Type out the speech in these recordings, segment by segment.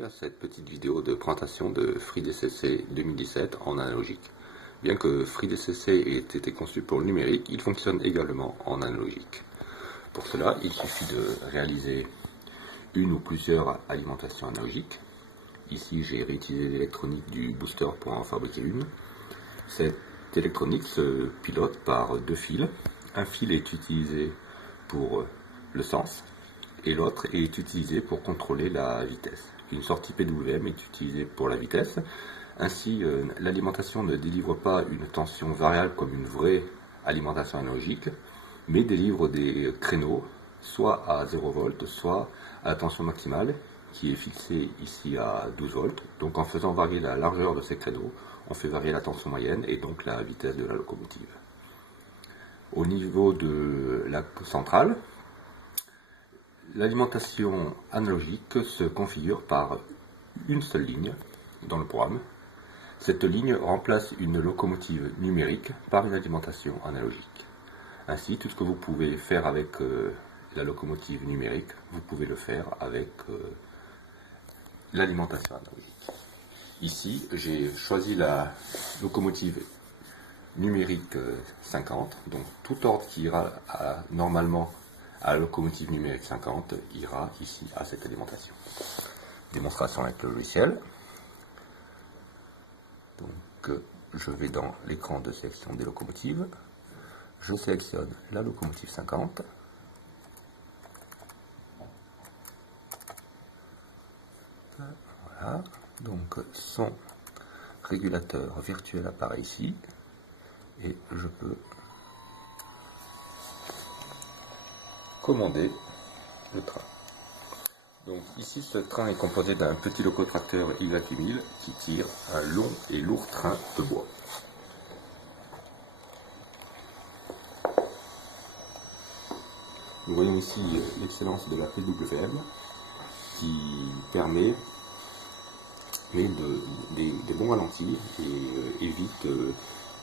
bienvenue à cette petite vidéo de présentation de FreeDCC 2017 en analogique. Bien que FreeDCC ait été conçu pour le numérique, il fonctionne également en analogique. Pour cela, il suffit de réaliser une ou plusieurs alimentations analogiques. Ici, j'ai réutilisé l'électronique du booster pour en fabriquer une. Cette électronique se pilote par deux fils. Un fil est utilisé pour le sens et l'autre est utilisé pour contrôler la vitesse. Une sortie PWM est utilisée pour la vitesse. Ainsi, l'alimentation ne délivre pas une tension variable comme une vraie alimentation analogique, mais délivre des créneaux, soit à 0 volts, soit à la tension maximale, qui est fixée ici à 12 volts. Donc en faisant varier la largeur de ces créneaux, on fait varier la tension moyenne et donc la vitesse de la locomotive. Au niveau de la centrale, l'alimentation analogique se configure par une seule ligne dans le programme. Cette ligne remplace une locomotive numérique par une alimentation analogique. Ainsi, tout ce que vous pouvez faire avec la locomotive numérique, vous pouvez le faire avec l'alimentation analogique. Ici, j'ai choisi la locomotive numérique 50, donc tout ordre qui ira normalement à la locomotive numérique 50 ira ici à cette alimentation. Démonstration avec le logiciel. Donc je vais dans l'écran de sélection des locomotives, je sélectionne la locomotive 50. Voilà, donc son régulateur virtuel apparaît ici et je peux commander le train. Donc ici, ce train est composé d'un petit locotracteur Y8000 qui tire un long et lourd train de bois. Nous voyons ici l'excellence de la PWM qui permet des bons ralentis et évite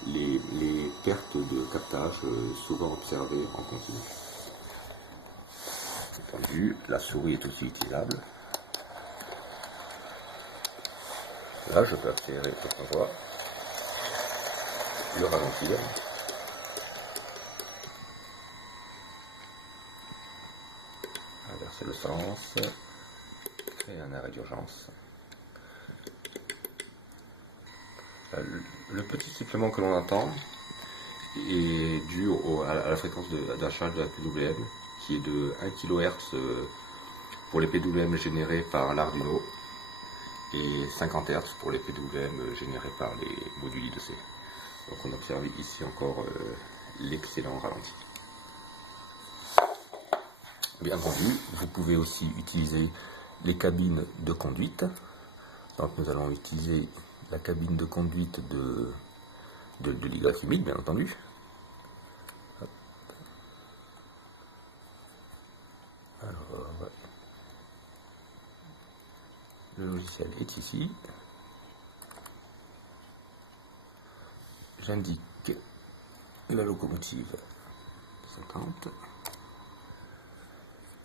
les pertes de captage souvent observées en continu. Entendu, la souris est aussi utilisable. Là, je peux accélérer cette voie, le ralentir, inverser le sens, créer un arrêt d'urgence. Le petit sifflement que l'on entend est dû à la fréquence d'achat de la PWM, qui est de 1 kHz pour les PWM générés par l'Arduino et 50 Hz pour les PWM générés par les modules I2C. Donc on observe ici encore l'excellent ralenti. Bien entendu, vous pouvez aussi utiliser les cabines de conduite. Donc nous allons utiliser la cabine de conduite de l'Y1000, bien entendu. Alors, le logiciel est ici. J'indique la locomotive 50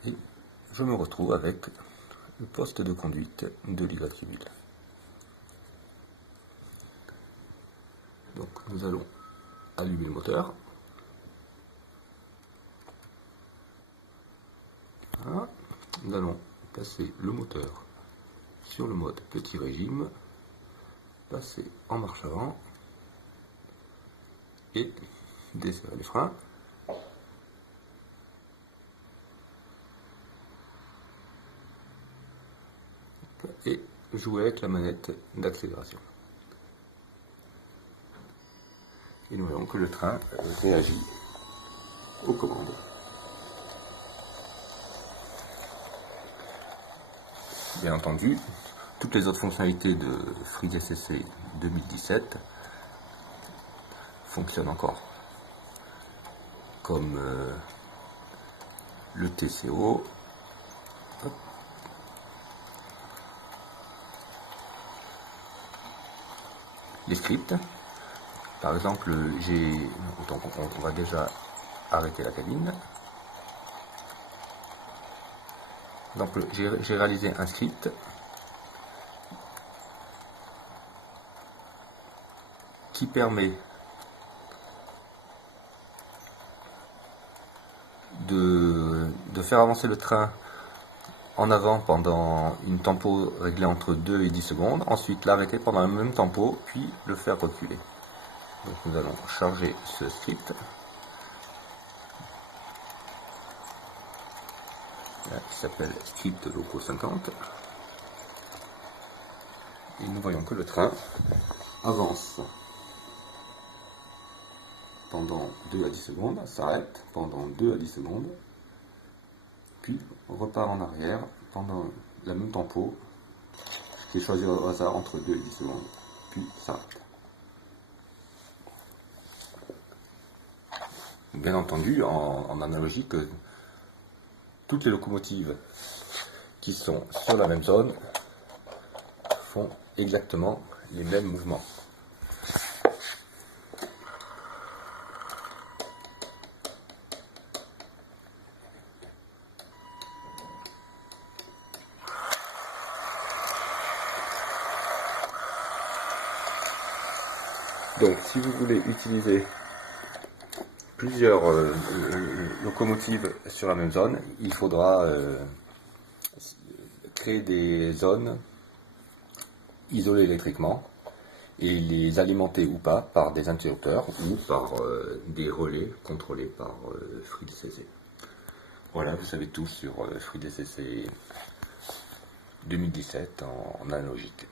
et je me retrouve avec le poste de conduite de l'Y1000. Donc nous allons allumer le moteur. Voilà. Nous allons passer le moteur sur le mode petit régime, passer en marche avant et desserrer les freins. Et jouer avec la manette d'accélération. Et nous voyons que le train réagit aux commandes. Bien entendu, toutes les autres fonctionnalités de FreeDCC 2017 fonctionnent encore, comme le TCO, les scripts. Par exemple, on va déjà arrêter la cabine. Donc j'ai réalisé un script qui permet de faire avancer le train en avant pendant une tempo réglée entre 2 et 10 secondes, ensuite l'arrêter pendant le même tempo, puis le faire reculer. Donc nous allons charger ce script. Là, qui s'appelle script loco 50. Et nous voyons que le train avance pendant 2 à 10 secondes, s'arrête pendant 2 à 10 secondes, puis repart en arrière pendant le même tempo, qui est choisi au hasard entre 2 et 10 secondes, puis s'arrête. Bien entendu, en analogique, toutes les locomotives qui sont sur la même zone font exactement les mêmes mouvements. Donc si vous voulez utiliser plusieurs locomotives sur la même zone, il faudra créer des zones isolées électriquement et les alimenter ou pas par des interrupteurs ou par des relais contrôlés par FreeDCC. Voilà, vous savez tout sur FreeDCC 2017 en analogique.